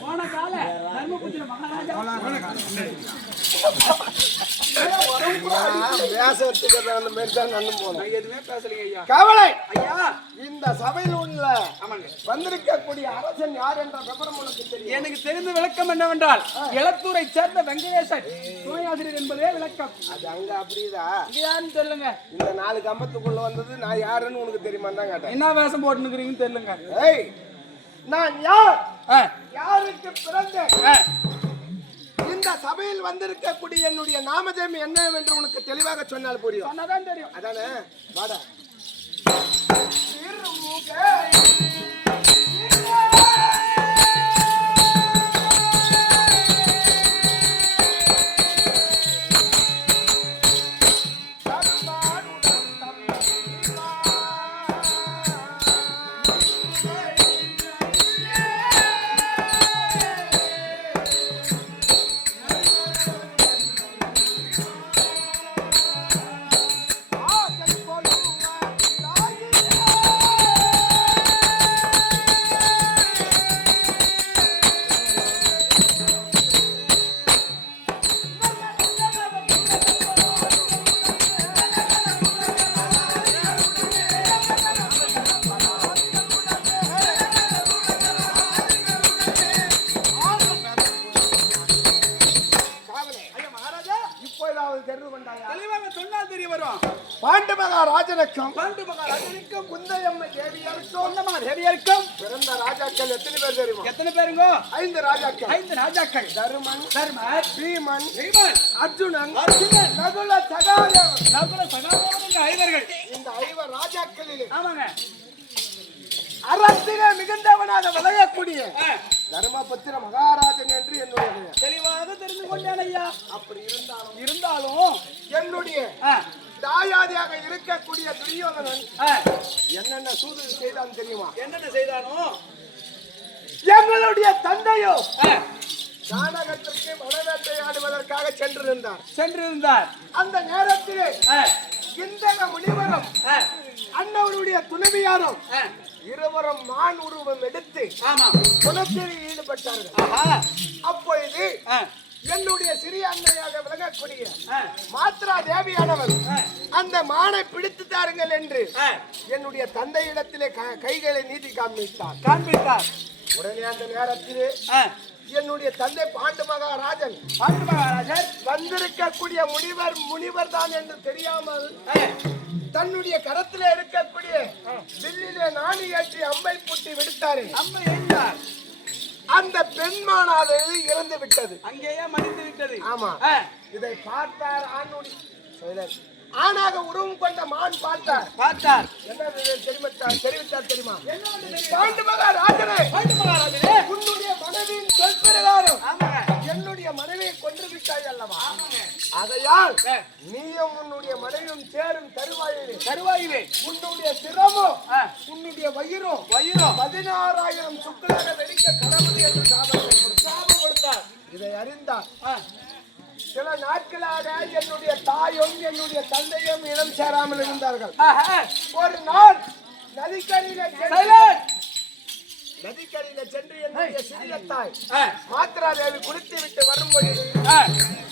போன கால தர்மபுத்திர மகாராஜா கவலை! ஐயா இந்த சபையில் உள்ள வந்திருக்கக்கூடிய அரசன் யார் என்ற விவரம் உனக்கு தெரியும். எனக்கு தெரிந்த விளக்கம் என்னவென்றால் எலத்தூரை சேர்ந்த வெங்கடேசன் துணையாசிரியர் என்பதே விளக்கம். அது அங்க அப்படிதான் இங்க யாருன்னு சொல்லுங்க. இந்த நாலு கம்பத்துக்குள்ள வந்தது நான் யாருன்னு உனக்கு தெரியுமா தான் கேட்டேன். என்ன வேஷம் போட்டுனுக்குறீங்கன்னு தெரியலங்க. ஏய் நான் யார்? யாருக்கு பிறந்தேன். இந்த சபையில் வந்திருக்கக்கூடிய என்னுடைய நாமதேம் என்னவென்று உனக்கு தெளிவாக சொன்னால் புரியும். சொன்னாதான் தெரியும். அதானே? வாடா. பாண்டு மகாராஜனுக்கும் பாண்டு மகாராஜனுக்கும் குந்தையம்மை தேவியருக்கும் சொந்தமா தேவியருக்கும் பிறந்த ராஜாக்கள் எத்தனை பேர் தெரியுமா? எத்தனை பேருங்க? ஐந்து ராஜாக்கள். ஐந்து ராஜாக்கள். தருமன் தர்மர் பீமன் பீமன். அர்ஜுனன் அர்ஜுனன். நகுல சகாதேவன். நகுல சகாதேவன் ஐவர்கள். இந்த ஐவர் ராஜாக்களிலே ஆமாங்க. அரசிலே மிகுந்தவனாக விளையக்கூடிய தர்மபுத்திர மகாராஜன் என்று என்னுடைய. தெளிவாக தெரிந்து கொண்டேன் ஐயா. அப்படி இருந்தாலும் இருந்தாலும் என்னுடைய தாயாதியாக இருக்கக்கூடிய துரியோதனன் என்னென்ன சூது செய்தான் தெரியுமா? என்னென்ன செய்தானோ? எங்களுடைய தந்தையோ நாடகத்திற்கு மனவேட்டையாடுவதற்காக சென்றிருந்தார். சென்றிருந்தார். அந்த நேரத்திலே ஆ, இந்தக முனிவரும் அண்ணவருடைய துணைவியாரும் இருவரும் மான் உருவம் எடுத்து குணத்தில் ஈடுபட்டார்கள். அப்பொழுது என்னுடைய சிறிய அன்னையாக விளங்கக்கூடிய மாத்ரா தேவியானவர் அந்த மானை பிடித்து தாருங்கள் என்று என்னுடைய தந்தையிடத்திலே கைகளை நீட்டி காண்பித்தார். காண்பித்தார். உடனே அந்த நேரத்திலே என்னுடைய தந்தை பாண்டு மகாராஜன் பாண்டு மகாராஜர் வந்திருக்கக்கூடிய முனிவர் முனிவர் தான் என்று தெரியாமல் தன்னுடைய கரத்திலே இருக்கக்கூடிய வில்லிலே நாணி ஏற்றி அம்பை பூட்டி விடுத்தாரு. அம்மை எழுந்தார் அந்த பெண்மானானது இறந்து விட்டது. அங்கேயே மடிந்து விட்டது. ஆமா. இதை பார்த்தார் சைலன்ட். ஆணாக உருவம் கொண்ட மான் பார்த்தார். பார்த்தார். என்ன தெரிவித்தார் தெரிவித்தார் தெரியுமா? பாண்டு மகாராஜனே பாண்டு மகாராஜரே உன்னுடைய மனைவியின் சொல் என்னுடைய மனைவியை கொன்று விட்டாய் அல்லவா? ஆ, நீயும் உன்னுடைய மனைவியும் சேரும் தருவாயிலே. தருவாயிலே. உன்னுடைய சிரமும் உன்னுடைய வயிறும் வயிறோ. பதினாறாயிரம் சுக்களாக வெடிக்க கடவுள் என்று. சாபம் கொடுத்தார். இதை அறிந்தார் சில நாட்களாக என்னுடைய தாயும் என்னுடைய தந்தையும் இடம் சேராமல் இருந்தார்கள். ஒரு நாள் நதிக்கரையில. நதிக்கரையில சென்று என்னுடைய சிறிய தாய் ஆ, மாத்ரா தேவி குளித்து விட்டு சேலன்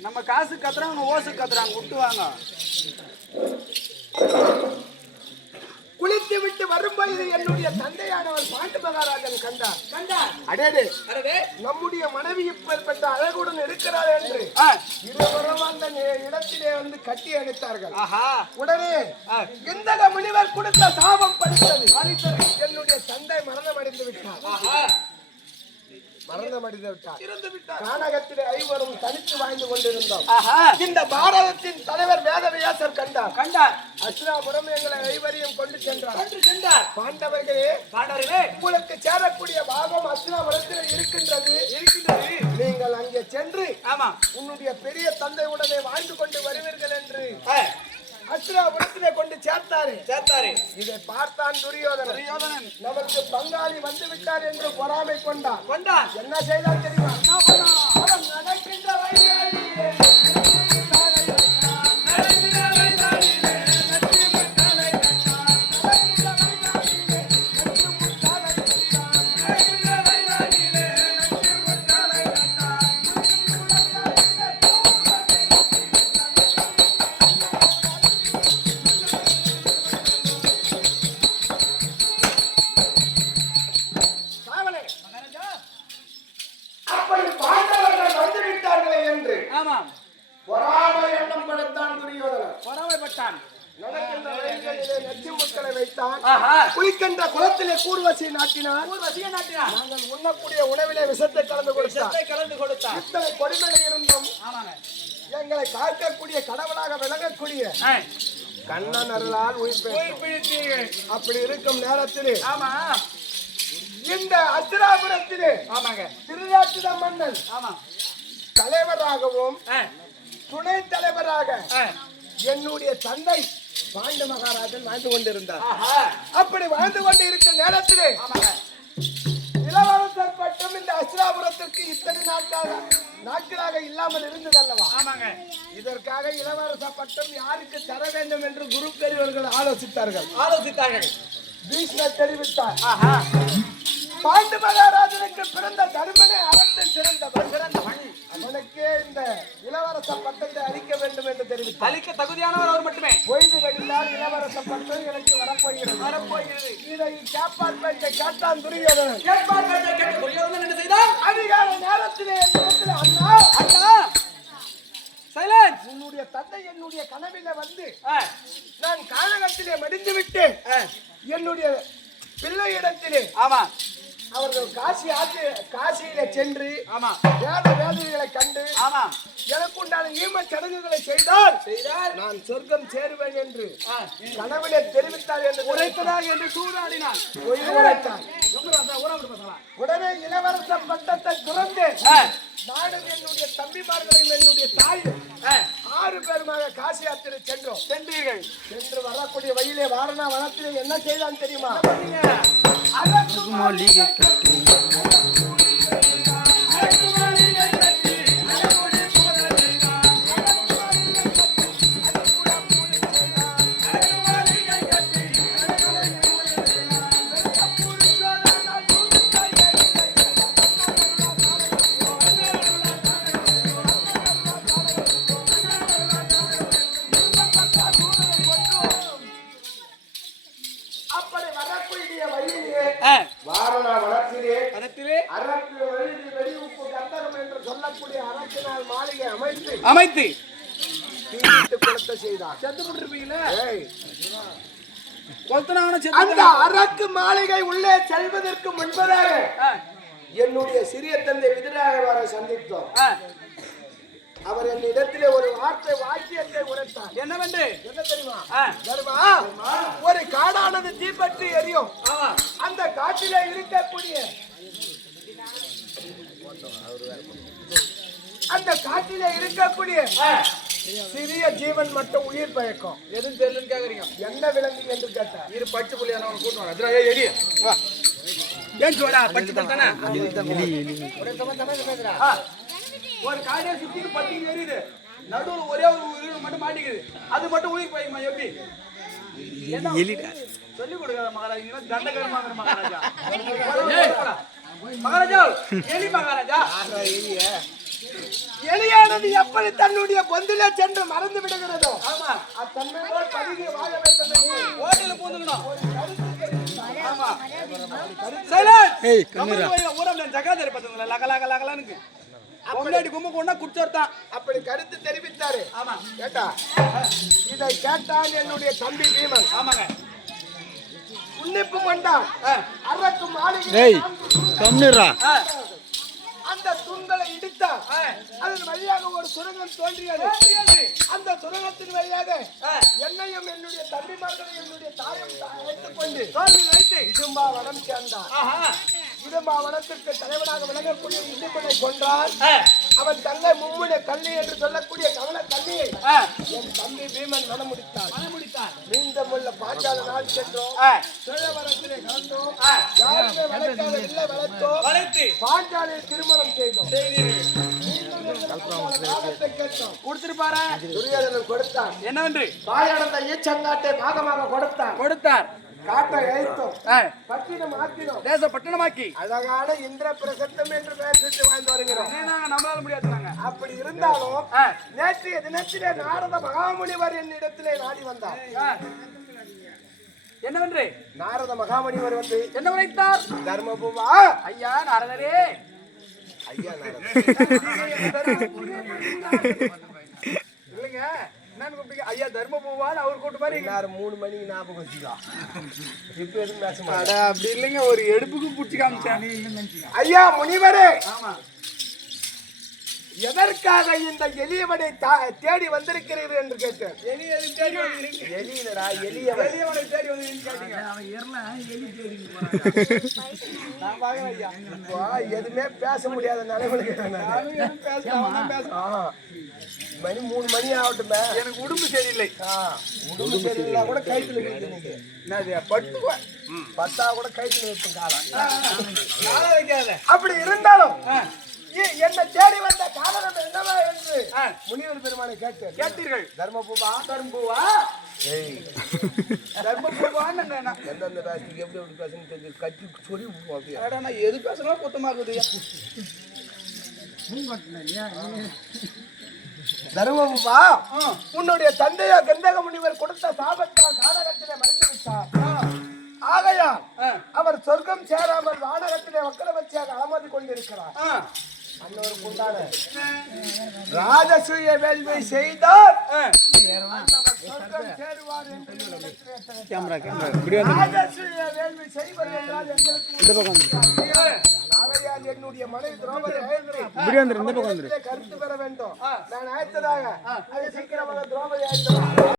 நம்ம காசு கத்துறாங்க ஓசு கத்துறாங்க விட்டு வாங்க. குளித்து விட்டு வரும்பொழுது என்னுடைய தந்தையானவர் பாண்டு மகாராஜன் கண்டார். கண்டார். அடேடே. நம்முடைய மனைவி இப்பேற்பட்ட அழகுடன் இருக்கிறார் என்று இருவரும் அந்த இடத்திலே வந்து கட்டி அணைத்தார்கள். ஆஹா. உடனே ஆ, இந்த முனிவர் கொடுத்த சாபம் படித்தது என்னுடைய தந்தை மரணம் அடைந்து விட்டார் மறந்து மடிந்து விட்டார் இறந்து விட்டார். கானகத்திலே ஐவரும் தனித்து வாழ்ந்து கொண்டிருந்தோம். இந்த பாரதத்தின் தலைவர் வேதவியாசர் கண்டார். கண்டார். அஸ்ராபுரம் எங்களை ஐவரையும் கொண்டு சென்றார். சென்று சென்றார். பாண்டவர்களே பாண்டவர்களே. உங்களுக்கு சேரக்கூடிய பாகம் அஸ்ராபுரத்தில் இருக்கின்றது. இருக்கின்றது. நீங்கள் அங்கே சென்று ஆமா. உன்னுடைய பெரிய தந்தை உடனே வாழ்ந்து கொண்டு வருவீர்கள் என்று. கொண்டு சேர்த்தாரு. சேர்த்தாரு. இதை பார்த்தான் துரியோதனன். துரியோதனன். நமக்கு பங்காளி வந்து விட்டார் என்று பொறாமை கொண்டான். கொண்டான். என்ன செய்தான் தெரியுமா? பொறாமை எண்ணம் படைத்தான் துரியோதனன். பொறாமைப்பட்டான். நடக்கின்ற வழிகளிலே நச்சு முட்களை வைத்தான். ஆஹா. குளிக்கின்ற குளத்திலே கூர்வசி நாட்டினான். ஊர்வசியை நாட்டினான். நாங்கள் உண்ணக்கூடிய உணவிலே விஷத்தை கலந்து இத்தனை கொடுமைகள் இருந்தும் எங்களை காக்கக்கூடிய கடவுளாக விளங்கக்கூடிய கண்ணன் அருளால் உயிர் பெற்றோம். உயிர் பிழைத்தீர்கள். அப்படி இருக்கும் நேரத்திலே ஆமா. இந்த அத்திராபுரத்திலே ஆமாங்க. திருநாட்டுத மன்னன் ஆமா. தலைவராகவும் துணை தலைவராக. என்னுடைய தந்தை பாண்டு மகாராஜன் வாழ்ந்து கொண்டிருந்தார். அப்படி வாழ்ந்து கொண்டு இருக்கும் நேரத்திலே இளவரசர் பட்டம் இந்த அஸ்ராபுரத்திற்கு இத்தனை நாட்களாக நாட்களாக இல்லாமல் இருந்ததல்லவா ஆமாங்க. இதற்காக இளவரச பட்டம் யாருக்கு தர வேண்டும் என்று குரு பெரியவர்கள் ஆலோசித்தார்கள். ஆலோசித்தார்கள். பீஷ்மர் தெரிவித்தார். பாண்டு மகாராஜனுக்கு பிறந்த தருமனே அறத்தில் சிறந்தவன் சிறந்தவன். அவனுக்கே இந்த இளவரச பட்டத்தை அளிக்க வேண்டும் என்று தெரிவித்தார். அளிக்க தகுதியானவர் அவர் மட்டுமே. பொய்து வெடித்தால் இளவரச பட்டம் எனக்கு வரப்போகிறது. வரப்போகிறது. இதை கேப்பார் பேட்டை கேட்டான் துரியோதனன். கேட்பார் கேட்ட கேட்ட துரியோதனன் என்ன செய்தான் அதிகால நேரத்திலே இடத்துல அண்ணா. அண்ணா! சைலன்ஸ்! உன்னுடைய தந்தை என்னுடைய கனவில வந்து நான் கானகத்திலே மடிந்து விட்டேன் ஆ, என்னுடைய பிள்ளை இடத்திலே ஆமா. அவர்கள் காசி ஆற்று காசியில சென்று ஆமா. வேத வேதனைகளை கண்டு ஆமா. எனக்கு உண்டான ஈம சடங்குகளை செய்தால் செய்தார். நான் சொர்க்கம் சேருவேன் என்று கனவிலே தெரிவித்தார் என்று உரைத்ததாக என்று விட்டு பேசலாம். உடனே இளவரச பட்டத்தை துறந்து நானும் என்னுடைய தம்பிமார்களையும் என்னுடைய தாயும் ஆ, ஆறு பேருமாக காசி யாத்திரை சென்றோம். சென்றீர்கள். சென்று வரக்கூடிய வழியிலே வாரணா வனத்திலே என்ன செய்தான் தெரியுமா? பண்ணீங்க. அதற்கு மாளிகை அப்படி கொத்தனான அந்த அரக்கு மாளிகை உள்ளே செல்வதற்கு முன்பதாக என்னுடைய சிறிய தந்தை விதிராகவாரை சந்தித்தோம். அவர் என்னிடத்திலே ஒரு வார்த்தை வாக்கியத்தை உரைத்தார். என்னவென்று? என்ன தெரியுமா? ஒரு காடானது தீப்பற்றி எரியும். அந்த காட்டிலே இருக்கக்கூடிய அந்த காட்டிலே இருக்கக்கூடிய சிறிய ஜீவன் மட்டும் உயிர் பயக்கும். எதுவும் தெரியலன்னு கேக்குறீங்க. என்ன விலங்கு என்று கேட்டார். இரு பட்டு புள்ளியான கூட்டு வர அதுல எடி வா. ஏன் சோடா பட்டு தானே? ஒரு காடே சுத்தி பட்டி எரியுது. நடுவுல ஒரே ஒரு உயிர் மட்டும் மாட்டிக்குது. அது மட்டும் உயிர் போய்மா எப்படி? என்ன? சொல்லி கொடுக்காத மகாராஜா நீங்க தண்டகர மகாராஜா. ஏய், மகாராஜா எலி மகாராஜா. எலியானது எப்படி தன்னுடைய பொந்திலே சென்று மறந்து விடுகிறதோ ஆமா. அத்தன்மை போல் பதுங்கி வாழ வேண்டும் என்று ஓட்டையில பூந்துக்கணும். ஆமா. சைலண்ட் ஊரம் ஜகாதரி பார்த்தீங்களா லக லக லகலான்னு பொண்டாடி கும்ப கொண்டா குடிச்சோர்தான். அப்படி கருத்து தெரிவித்தாரு. ஆமா. கேட்டா? இதை கேட்டான் என்னுடைய தம்பி பீமன் ஆமாங்க. உன்னிப்பு கொண்டான். அரக்கு மாளிகை. அந்த தூண்களை இடித்தார் அதன் வழியாக ஒரு சுரங்கம் தோன்றியது. அந்த சுரங்கத்தின் வழியாக என்னையும் என்னுடைய தம்பிமார்களையும் என்னுடைய தாயும் அழைத்துக் கொண்டு வைத்து இடும்பா வனம் சேர்ந்தார். இடும்பா வனத்திற்கு தலைவனாக விளங்கக்கூடிய இடும்பனை கொன்றால் அவன் தங்கை மும்முனை கள்ளி என்று சொல்லக்கூடிய கவன ஆ, என் தம்பி பீமன் மனம் முடித்தார் மனம் முடித்தார் மீண்டும் உள்ள பாஞ்சால நாள் சென்றோம். சோழவரத்திலே கலந்தோம். ஆ, யாருமே வளர்க்காத இல்லை வளர்த்தோம். பாஞ்சாலியை திருமணம் செய்தோம். கொடுத்திருப்பாரா கொடுத்தான். என்னவென்று? தாயடந்த ஈச்சங்காட்டை பாகமாக கொடுத்தான். கொடுத்தார். காட்டை பட்டினம் ஆக்கினோம். தேச பட்டணமாக்கி அழகான இந்திர பிரசத்தம் என்று சுற்றி வாழ்ந்து வருகிறோம். நம்மளால முடியாதுனாங்க அப்படி இருந்தாலும் நேற்றைய தினத்திலே நாரத மகாமுனிவர் என்னிடத்திலே நாடி வந்தார். என்னவென்று? நாரத மகாமுனிவர் வந்து என்ன உரைத்தார்? தர்மபுவா. ஐயா நாரதரே. ஐயா நாரத இல்லைங்க. என்னன்னு கூப்பிட்டீங்க ஐயா தர்மபூவான்னு அவர் கூட்டு பாரு எல்லாரும் மூணு மணிக்கு ஞாபகம் வச்சுக்கா. இப்ப எதுவும் பேச மாட்டேன் அப்படி இல்லைங்க ஒரு எடுப்புக்கு புடிச்சு காமிச்சேன். ஐயா முனிவரே! ஆமா. எதற்காக இந்த எளியவனை தா- தேடி வந்திருக்கிறீர்கள் என்று கேட்டேன். எலியனடா எளியவன்? எலியவனை தேடி இப்போ எதுவுமே பேச முடியாத. ஆ. மணி மூணு மணி ஆகட்டுமே. எனக்கு உடம்பு சரியில்லை. ஆ, உடம்பு சரியில்லை. கூட கைத்துல இருக்கு நீங்க என்னது பட்டுக்குவேன். பத்தா கூட கைத்துல வைப்பேன் காலம் அப்படி இருந்தாலும் என்னை தேடி வந்த காரணம் என்னவா என்று. முனிவர் பெருமானை கேட்டேன். கேட்டீர்கள். தர்மபூபா தர்மபூவா? எந்தெந்த பேசுறதுக்கு எப்படி எப்படி பேசணும்னு தெரிஞ்சு கட்டி சொல்லி அப்படியே. நான் எது பேசுறா குத்தமாக்குது தர்மபூபா உன்னுடைய தந்தையா கந்தக முனிவர் கொடுத்த சாபத்தால் கானகத்திலே மறைந்து விட்டார் ஆகையால் அவர் சொர்க்கம் சேராமல் வானகத்திலே வக்கரவச்சியாக அலமதி கொண்டிருக்கிறார். ராஜசூய வேள்வி செய்தால் சேருவார் என்று என்னிடத்திலே ராஜசூய வேள்வி செய்வது என்றால் எங்களுக்கு ஆகையால் என்னுடைய மனைவி திரௌபதி அவர்களிடத்திலே கருத்து பெற வேண்டும். நான் அழைத்ததாக அது சீக்கிரமாக திரௌபதி அழைத்ததாக